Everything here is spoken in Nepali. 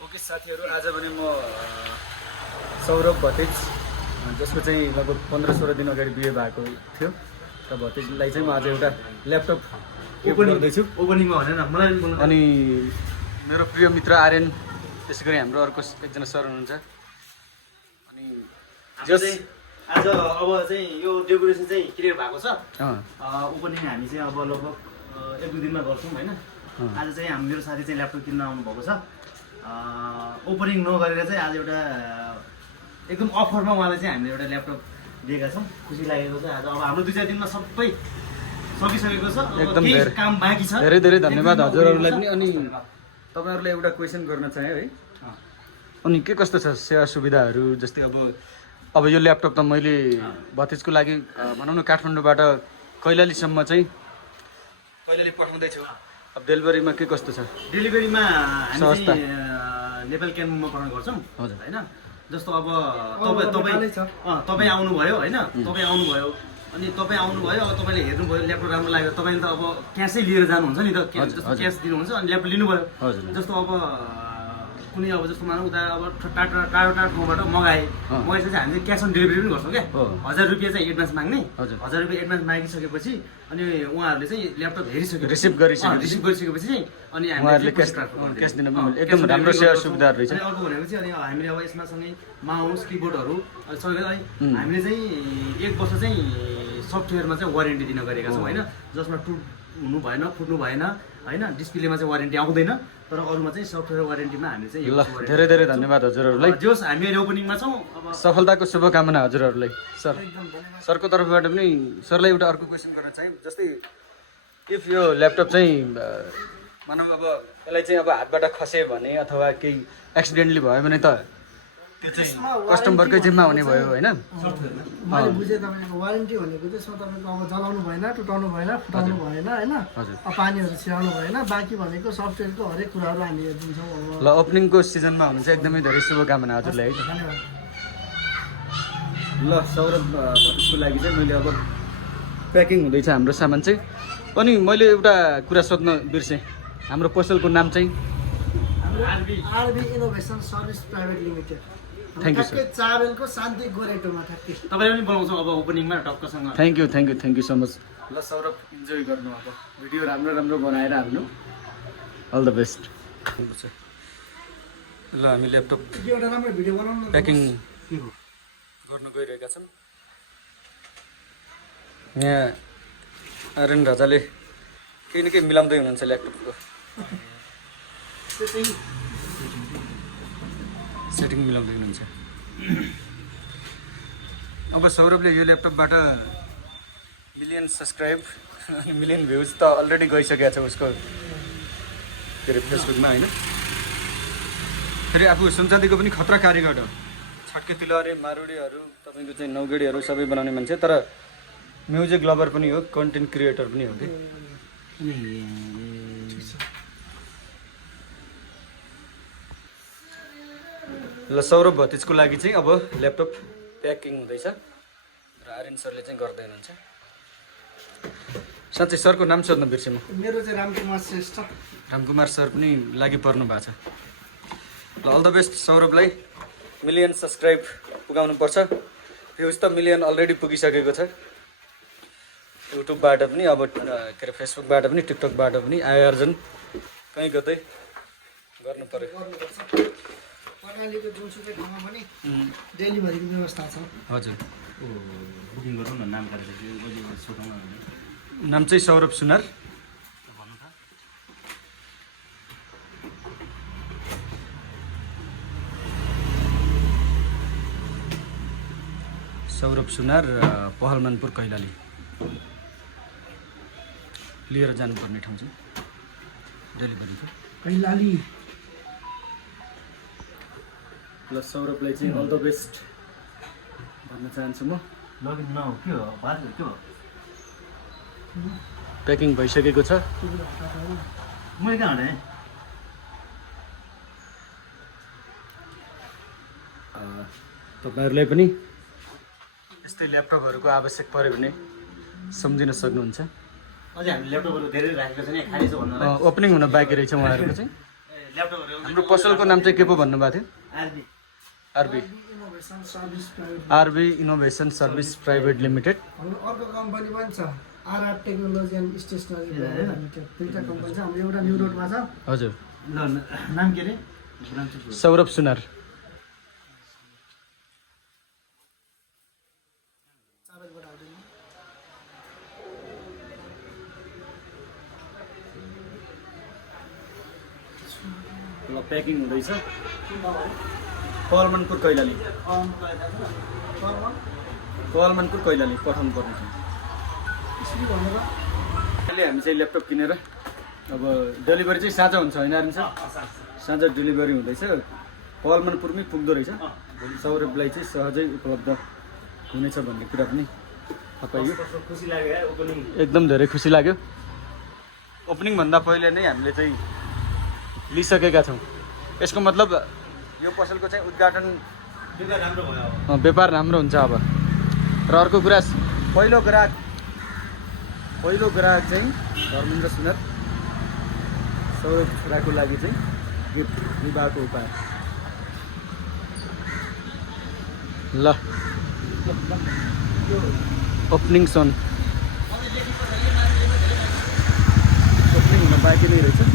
ओके साथीहरू, आज भने म सौरभ भतेज, जसको चाहिँ लगभग 15-16 दिन अगाडि बिहे भएको थियो। र भतेजलाई चाहिँ म आज एउटा ल्यापटप गिफ्ट गर्दैछु। ओपनिङमा भनेन मलाई पनि अनि मेरो प्रिय मित्र आर्यन, त्यसै गरी हाम्रो अर्को एकजना सर हुनुहुन्छ। अनि आज अब चाहिँ यो डेकोरेसन चाहिँ क्लियर भएको छ। ओपनिङ हामी चाहिँ अब लगभग 1-2 दिनमा गर्छौँ होइन। आज चाहिँ मेरो साथी चाहिँ ल्यापटप किन्न आउनु भएको छ। ओपनिङ नगरेर चाहिँ आज एउटा एकदम अफरमा उहाँलाई चाहिँ हामीले एउटा ल्यापटप दिएका छौँ। खुसी लागेको छ। आज अब हाम्रो 2-4 दिनमा सबै सकिसकेको छ। एकदम केही काम बाँकी छ। धेरै धेरै धन्यवाद हजुरहरूलाई पनि। अनि तपाईँहरूलाई एउटा क्वेसन गर्न चाहेँ है। अनि के कस्तो छ सेवा सुविधाहरू? जस्तै अब यो ल्यापटप त मैले भतेजको लागि भनौँ न काठमाडौँबाट कैलालीसम्म चाहिँ कैलाली पठाउँदैछु। अब डेलिभरीमा के कस्तो छ? डेलिभरीमा हामी चाहिँ नेपाल क्याम्पमा पठाउने गर्छौँ होइन। जस्तो अब तपाईँ आउनुभयो होइन, तपाईँ आउनुभयो अनि तपाईँ आउनुभयो, अब तपाईँले हेर्नुभयो ल्यापटप राम्रो लाग्यो, तपाईँले त अब क्यासै लिएर जानुहुन्छ नि त। जस्तो क्यास दिनुहुन्छ अनि ल्यापटप लिनुभयो। जस्तो अब कुनै अब जस्तो मानौँ उता अब टाढो ठाउँबाट मगाएपछि हामी चाहिँ क्यास अन डेलिभरी पनि गर्छौँ क्या। 1000 रुपियाँ चाहिँ एडभान्स माग्ने, 1000 रुपियाँ एडभान्स मागिसकेपछि अनि उहाँहरूले चाहिँ ल्यापटप रिसिभ गरिसकेपछि चाहिँ अनि हामीले क्यास दिन एकदम राम्रो सेवा सुविधा रहेछ। अनि अर्को भनेपछि अनि हामीले अब यसमा सँगै माउस किबोर्डहरू सँगै हामीले चाहिँ 1 वर्ष चाहिँ सफ्टवेयरमा चाहिँ वारेन्टी दिन गरेका छौँ होइन। जसमा हुनु भएन, फुट्नु भएन होइन। डिस्प्लेमा चाहिँ वारेन्टी आउँदैन, तर अरूमा चाहिँ सफ्टवेयर वारेन्टीमा हामीले चाहिँ धेरै धेरै धन्यवाद हजुरहरूलाई। जोस् हामी अहिले ओपनिङमा छौँ। अब सफलताको शुभकामना हजुरहरूलाई। सर, सरको तर्फबाट पनि सरलाई एउटा अर्को क्वेसन गर्न चाहेँ। जस्तै इफ यो ल्यापटप चाहिँ भनौँ अब यसलाई चाहिँ अब हातबाट खस्यो भने अथवा केही एक्सिडेन्टली भयो भने त त्यो चाहिँ कस्टमरकै जिम्मा हुने भयो होइन। मैले बुझेँ तपाईँको वारेन्टी भनेको त्यसमा तपाईँको अब जलाउनु भएन, टुटाउनु भएन, फुटाउनु भएन होइन, पानीहरू छिराउनु भएन। बाँकी भनेको सफ्टवेयरको हरेक कुराहरू हामी दिन्छौँ। ल, ओपनिङको सिजनमा हुनुहुन्छ, एकदमै धेरै शुभकामना हजुरलाई है। धन्यवाद। ल, सौरभ भतेजको लागि चाहिँ मैले अब प्याकिङ हुँदैछ हाम्रो सामान चाहिँ। अनि मैले एउटा कुरा सोध्न बिर्सेँ, हाम्रो पसलको नाम चाहिँ RB innovation service private limited. Thank you sir. चाबेलको शान्ति गोरेटोमा ठ्याक्कै तपाईँले पनि बोलाउँछौँ अब ओपनिङमा टक्कसँग। Thank you so much. ल सौरभ, इन्जोय गर्नु, अब भिडियो राम्रो राम्रो बनाएर हाल्नु। All the best. ल, हामी ल्यापटप एउटा राम्रो भिडियो बनाउनु प्याकिङ गर्नु गइरहेका छौँ। यहाँ आर्यन राजाले केही न केही मिलाउँदै हुनुहुन्छ ल्यापटपको। सेटिङ मिलाउँदै हुनुहुन्छ। अब सौरभले यो ल्यापटपबाट मिलियन सब्सक्राइब अनि मिलियन भ्युज त अलरेडी गइसकेको छ उसको के अरे फेसबुकमा होइन। फेरि आफू सुनचाँदीको पनि खतरा कारिगर हो। छड्के तिलहरे मारुडीहरू तपाईँको चाहिँ नौगेडीहरू सबै बनाउने मान्छे, तर म्युजिक लभर पनि हो, कन्टेन्ट क्रिएटर पनि हो कि। ल, सौरभ भतेजको लागि चाहिँ अब ल्यापटप प्याकिङ हुँदैछ र आर्यन सरले चाहिँ गर्दै हुनुहुन्छ। साँच्चै सरको नाम सोध्न बिर्सेँ म। मेरो चाहिँ रामकुमार श्रेष्ठ। रामकुमार सर पनि लागि पर्नु भएको छ। ल, अल द बेस्ट सौरभलाई। मिलियन सब्सक्राइब पुगाउनु पर्छ। भ्युज त मिलियन अलरेडी पुगिसकेको छ। युट्युबबाट पनि अब के अरे फेसबुकबाट पनि टिकटकबाट पनि आयोजन कहीँ कतै गर्नु पर्यो। कर्णालीको जुनसुकै ठाउँमा पनि डेलिभरीको व्यवस्था छ। हजुर, बुकिङ गरौँ न, नाम गरेर सोधौँ न। नाम चाहिँ सौरभ सुनार। सौरभ सुनार, पहलमानपुर कैलाली लिएर जानुपर्ने ठाउँ चाहिँ डेलिभरीको कैलाली। ल, सौरभलाई चाहिँ अल द बेस्ट भन्न चाहन्छु म। लगइन न के हो बाजे के हो? प्याकिङ भइसकेको छ। मैले कहाँ भने तपाईँहरूलाई पनि यस्तै ल्यापटपहरूको आवश्यक पऱ्यो भने सम्झिन सक्नुहुन्छ। अझै हामी ल्यापटपहरू धेरै राखेको छ नि, खाली छ भन्नु। ओपनिङ हुन बाँकी रहेछ उहाँहरूको चाहिँ। ल्यापटपहरू हाम्रो पसलको नाम चाहिँ के पो भन्नुभएको थियो? RB RB innovation service private RB innovation service private limited. हाम्रो अर्को कम्पनी पनि छ RR technology and stationery private limited. दुईवटा कम्पनी छ। हाम्रो एउटा न्यु रोडमा छ। हजुर ल नाम के अरे सौरभ सुनार। ल प्याकिङ हुँदैछ कलमनपुर कैलाली कलमनपुर कैलाली पठाउनु पर्ने छ। अहिले हामी चाहिँ ल्यापटप किनेर अब डेलिभरी चाहिँ साँझ हुन्छ होइन आर्यन सर? साँझ डेलिभरी हुँदैछ कलमनपुरमै पुग्दो रहेछ। सौरभलाई चाहिँ सहजै उपलब्ध हुनेछ भन्ने कुरा पनि थाहा पाइयो। खुसी लाग्यो ओपनिङ एकदम धेरै खुसी लाग्यो। ओपनिङभन्दा पहिले नै हामीले चाहिँ लिइसकेका छौँ। यसको मतलब यो पसलको चाहिँ उद्घाटन राम्रो भयो। व्यापार राम्रो हुन्छ अब। र अर्को कुरा पहिलो ग्राहक चाहिँ धर्मेन्द्र सुनार सौरभ छोराको लागि चाहिँ गिफ्ट विवाहको उपाय। ल ओपनिङ सन ओपनिङ हुन बाँकी नै रहेछ।